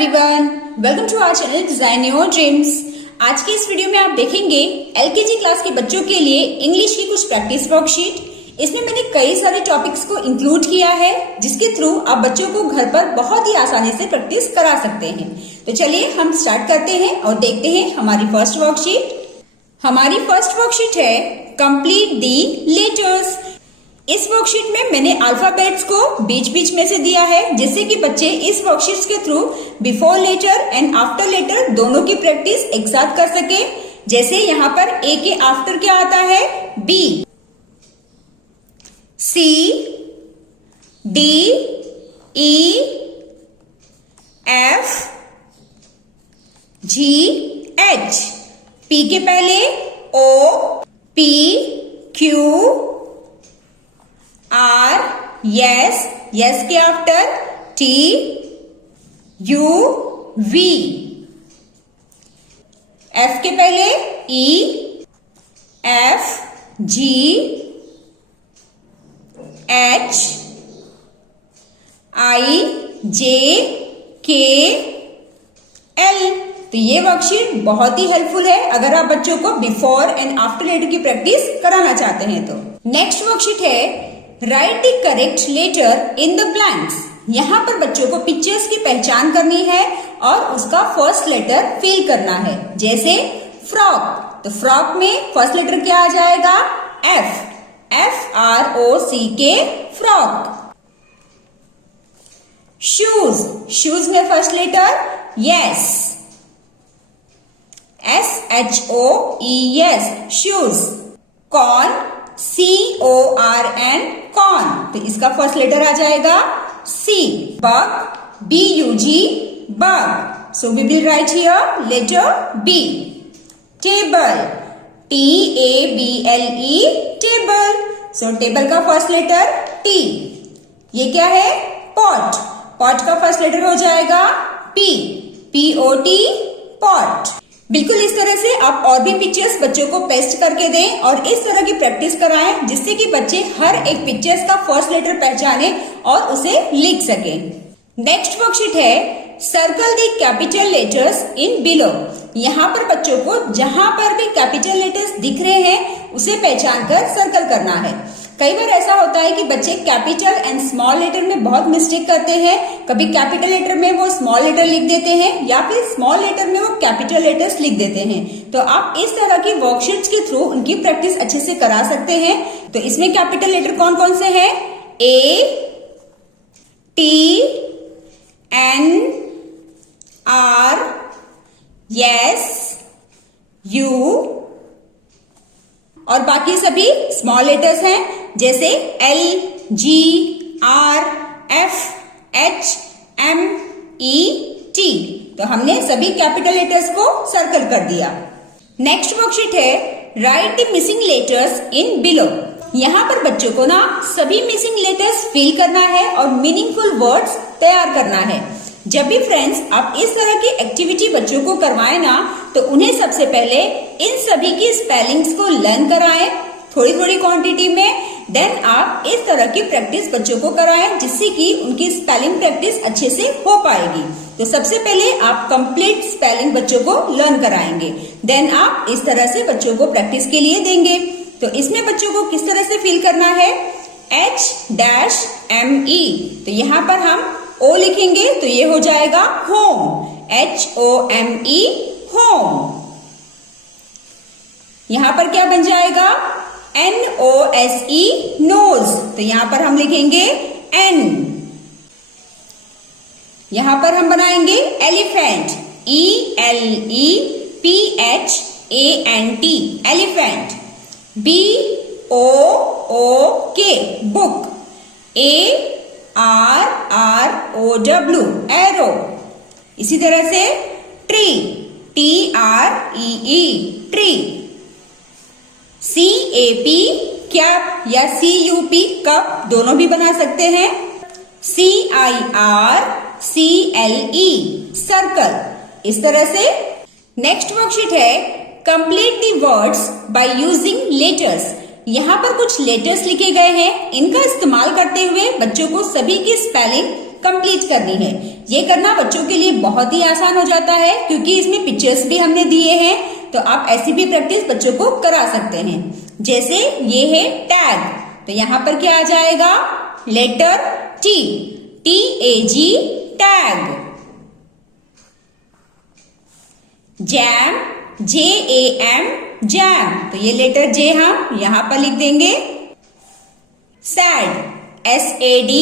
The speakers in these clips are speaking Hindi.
Everyone, welcome to our channel design your dreams. आज के इस वीडियो में आप देखेंगे एलकेजी क्लास के बच्चों के लिए इंग्लिश की कुछ प्रैक्टिस वर्कशीट। इसमें मैंने कई सारे टॉपिक्स को इंक्लूड किया है जिसके थ्रू आप बच्चों को घर पर बहुत ही आसानी से प्रैक्टिस करा सकते हैं। तो चलिए हम स्टार्ट करते हैं और देखते हैं हमारी फर्स्ट वर्कशीट। हमारी फर्स्ट वर्कशीट है कंप्लीट दी लेटर्स। इस वर्कशीट में मैंने अल्फाबेट्स को बीच बीच में से दिया है जिससे कि बच्चे इस वर्कशीट के through before letter and after letter दोनों की प्रैक्टिस एक साथ कर सके। जैसे यहाँ पर ए के आफ्टर क्या आता है? B, C, D, E, F, G, H. P के पहले O, P, Q, R, S, S के after T, U, V. F के पहले ई, एफ, जी, एच, आई, जे, के, एल। तो ये वर्कशीट बहुत ही हेल्पफुल है अगर आप बच्चों को बिफोर एंड आफ्टर लेटर की प्रैक्टिस कराना चाहते हैं तो। नेक्स्ट वर्कशीट है write the correct letter in the blanks. यहाँ पर बच्चों को पिक्चर्स की पहचान करनी है और उसका फर्स्ट लेटर फिल करना है। जैसे फ्रॉक, तो फ्रॉक में फर्स्ट लेटर क्या आ जाएगा? F, FROCK, frock. Shoes, shoes में first letter S, SHOES, shoes. Corn, CORN, corn, तो इसका फर्स्ट लेटर आ जाएगा C। Bug, BUG, bug, so we will write here letter B। Table, TABLE, table, so table का फर्स्ट लेटर T। ये क्या है? पॉट, पॉट का फर्स्ट लेटर हो जाएगा P, POT, पॉट। बिल्कुल इस तरह से आप और भी पिक्चर्स बच्चों को पेस्ट करके दें और इस तरह की प्रैक्टिस कराएं जिससे कि बच्चे हर एक पिक्चर्स का फर्स्ट लेटर पहचाने और उसे लिख सकें। नेक्स्ट वर्कशीट है circle the capital letters in below. यहाँ पर बच्चों को जहां पर भी कैपिटल लेटर्स दिख रहे हैं उसे पहचान कर सर्कल करना है। कई बार ऐसा होता है कि बच्चे कैपिटल एंड स्मॉल लेटर में बहुत मिस्टेक करते हैं। कभी कैपिटल लेटर में वो स्मॉल लेटर लिख देते हैं या फिर स्मॉल लेटर में वो कैपिटल लेटर्स लिख देते हैं। तो आप इस तरह की वर्कशीट्स के थ्रू उनकी प्रैक्टिस अच्छे से करा सकते हैं। तो इसमें कैपिटल लेटर कौन कौन से हैं? A, T, N, R, S, U और बाकी सभी स्मॉल लेटर्स हैं जैसे L, G, R, F, H, M, E, T। तो हमने सभी कैपिटल लेटर्स को सर्कल कर दिया। नेक्स्ट वर्कशीट है write the missing letters in below. यहाँ पर बच्चों को ना सभी मिसिंग लेटर्स फिल करना है और मीनिंगफुल वर्ड्स तैयार करना है। जब भी फ्रेंड्स आप इस तरह की एक्टिविटी बच्चों को करवाएं ना तो उन्हें सबसे पहले इन सभी की स्पेलिंग्स को लर्न कराएं थोड़ी थोड़ी क्वांटिटी में। देन आप इस तरह की प्रैक्टिस बच्चों को कराएं जिससे कि उनकी स्पेलिंग प्रैक्टिस अच्छे से हो पाएगी। तो सबसे पहले आप कंप्लीट स्पेलिंग बच्चों को लर्न कराएंगे, देन आप इस तरह से बच्चों को प्रैक्टिस के लिए देंगे। तो इसमें बच्चों को किस तरह से फिल करना है? H-ME, तो यहाँ पर हम O लिखेंगे तो ये हो जाएगा होम, HOME, होम। यहां पर क्या बन जाएगा? NOSE, नोज, तो यहां पर हम लिखेंगे N। यहां पर हम बनाएंगे elephant, ELEPHANT, elephant. BOOK, book, ARROW, arrow. इसी तरह से tree, TREE, tree. CAP, cap या CUP, कप, दोनों भी बना सकते हैं। CIRCLE, circle. इस तरह से नेक्स्ट वर्कशीट है complete the words by using letters. यहाँ पर कुछ लेटर्स लिखे गए हैं, इनका इस्तेमाल करते हुए बच्चों को सभी की स्पेलिंग कंप्लीट करनी है। ये करना बच्चों के लिए बहुत ही आसान हो जाता है क्योंकि इसमें पिक्चर्स भी हमने दिए हैं, तो आप ऐसी भी प्रैक्टिस बच्चों को करा सकते हैं। जैसे ये है टैग, तो यहाँ पर क्या आ जाएगा, letter T, TAG, tag. Jam, JAM, jam, तो ये लेटर J हम यहाँ पर लिख देंगे। Sad, SAD,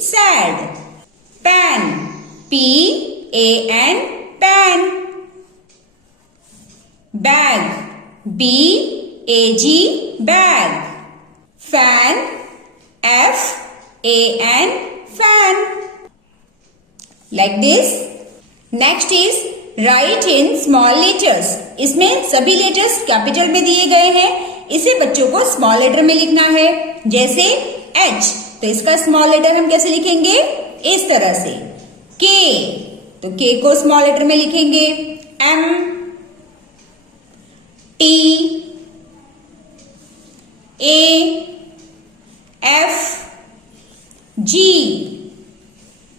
sad. Pan, PAN, pan. Bag, BAG, bag. Fan, FAN, fan. Like this. Next is write in small letters. इसमें सभी लेटर्स कैपिटल में दिए गए हैं, इसे बच्चों को स्मॉल लेटर में लिखना है। जैसे H, तो इसका स्मॉल लेटर हम कैसे लिखेंगे, इस तरह से। K, तो K को स्मॉल लेटर में लिखेंगे M, T, A, F, G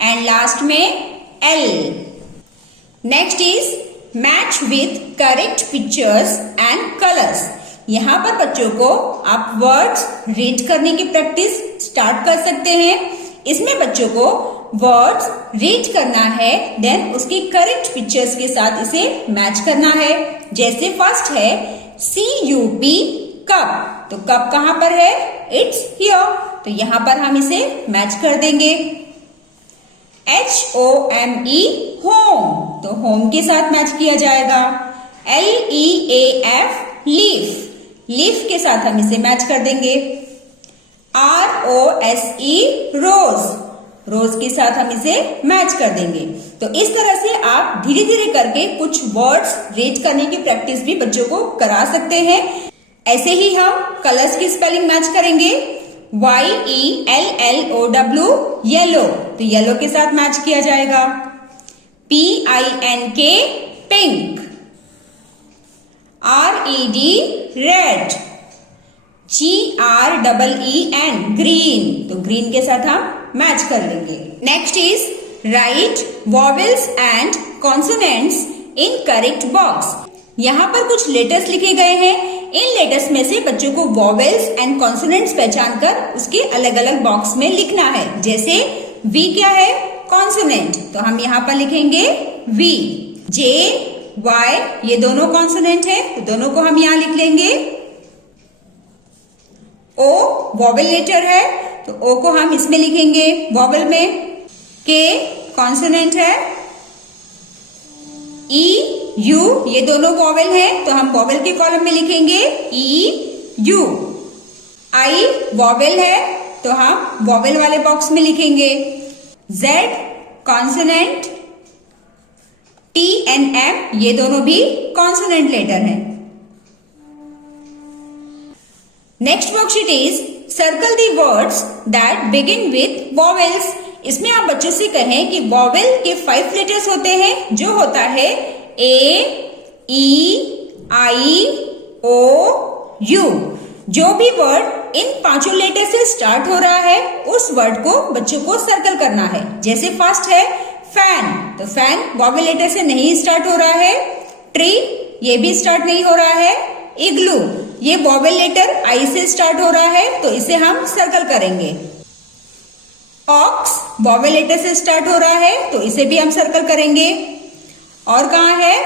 and last में L। Next is match with correct pictures and colours. यहाँ पर बच्चों को आप वर्ड्स रीड करने की प्रैक्टिस स्टार्ट कर सकते हैं। इसमें बच्चों को वर्ड्स रीड करना है, देन उसके करेक्ट पिक्चर्स के साथ इसे मैच करना है। जैसे फर्स्ट है CUP, कप, तो कप कहाँ पर है, इट्स हियर, तो यहाँ पर हम इसे मैच कर देंगे। HOME, होम, तो होम के साथ मैच किया जाएगा। LEAF, लीफ, लीफ के साथ हम इसे मैच कर देंगे। ROSE, रोज, रोज के साथ हम इसे मैच कर देंगे। तो इस तरह से आप धीरे धीरे करके कुछ वर्ड्स रीड करने की प्रैक्टिस भी बच्चों को करा सकते हैं। ऐसे ही हम कलर्स की स्पेलिंग मैच करेंगे। YELLOW, येलो, तो येलो के साथ मैच किया जाएगा। PINK, pink. RED, red. GREEN, green, तो ग्रीन के साथ हम मैच कर लेंगे। Next is right vowels and consonants in correct box. यहाँ पर कुछ लेटर्स लिखे गए हैं, इन लेटर्स में से बच्चों को वॉवेल्स एंड कॉन्सोनेंट्स पहचान कर उसके अलग अलग बॉक्स में लिखना है। जैसे V क्या है, कॉन्सोनेंट, तो हम यहाँ पर लिखेंगे V। J, Y, ये दोनों कॉन्सोनेंट है, तो दोनों को हम यहाँ लिख लेंगे। O वॉवेल लेटर है, तो O को हम इसमें लिखेंगे वॉवेल में। K कॉन्सोनेंट है। E, U, ये दोनों वॉवेल है, तो हम वॉवेल के कॉलम में लिखेंगे E, U। I वॉवेल है, तो हम वॉवेल वाले बॉक्स में लिखेंगे। Z consonant. T and M, ये दोनों भी कॉन्सोनेंट लेटर हैं। Next worksheet is circle the words that begin with vowels. इसमें आप बच्चों से कहें कि वॉवेल के 5 लेटर्स होते हैं, जो होता है A, E, I, O, U। जो भी वर्ड इन 5 लेटर से स्टार्ट हो रहा है, उस वर्ड को बच्चों को सर्कल करना है। जैसे फर्स्ट है फैन, तो फैन वॉवेल लेटर से नहीं स्टार्ट हो रहा है। ट्री, ये भी स्टार्ट नहीं हो रहा है। इग्लू, ये वॉवेल लेटर I से स्टार्ट हो रहा है, तो इसे हम सर्कल करेंगे। ऑक्स वॉवेल लेटर से स्टार्ट हो रहा है, तो इसे भी हम सर्कल करेंगे। और कहाँ है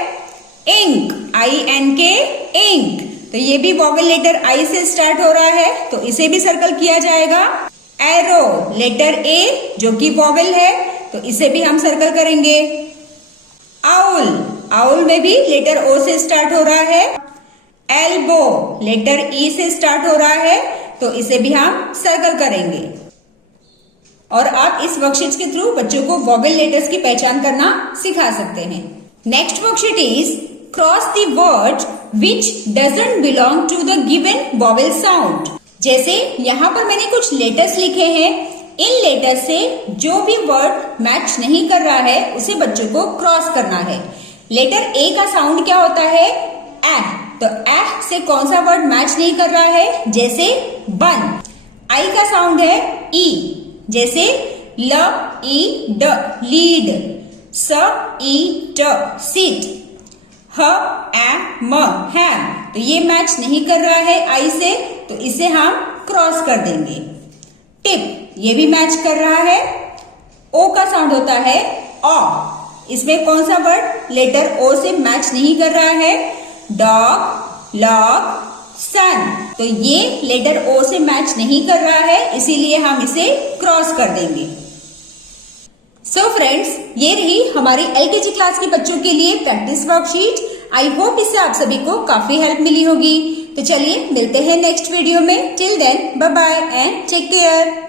इंक, INK, इंक, तो ये भी वॉवेल लेटर I से स्टार्ट हो रहा है, तो इसे भी सर्कल किया जाएगा। एरो लेटर A, जो कि वॉवेल है, तो इसे भी हम सर्कल करेंगे। आउल, आउल में भी लेटर O से स्टार्ट हो रहा है। एल्बो लेटर E से स्टार्ट हो रहा है, तो इसे भी हम सर्कल करेंगे। और आप इस वर्कशीट के थ्रू बच्चों को वॉवेल लेटर्स की पहचान करना सिखा सकते हैं। Next worksheet is cross the word which doesn't belong to the given vowel sound. जैसे यहाँ पर मैंने कुछ लेटर्स लिखे हैं, इन लेटर से जो भी वर्ड मैच नहीं कर रहा है उसे बच्चों को क्रॉस करना है। लेटर A का साउंड क्या होता है, ए, तो ए से कौन सा वर्ड मैच नहीं कर रहा है, जैसे बन। I का साउंड है ई, जैसे ल ई ड लीड, स ई ट सीट, ह ए म हैम। तो ये मैच नहीं कर रहा है आई से, तो इसे हम क्रॉस कर देंगे। टिप, ये भी मैच कर रहा है। ओ का साउंड होता है ऑ, इसमें कौन सा वर्ड लेटर ओ से मैच नहीं कर रहा है? डॉग, लॉग, सन। तो ये लेटर ओ से मैच नहीं कर रहा है, इसीलिए हम इसे क्रॉस कर देंगे। सो फ्रेंड्स, ये रही हमारी एलकेजी क्लास के बच्चों के लिए प्रैक्टिस वर्कशीट। आई होप इससे आप सभी को काफी हेल्प मिली होगी। तो चलिए मिलते हैं नेक्स्ट वीडियो में। Till then bye bye and take care.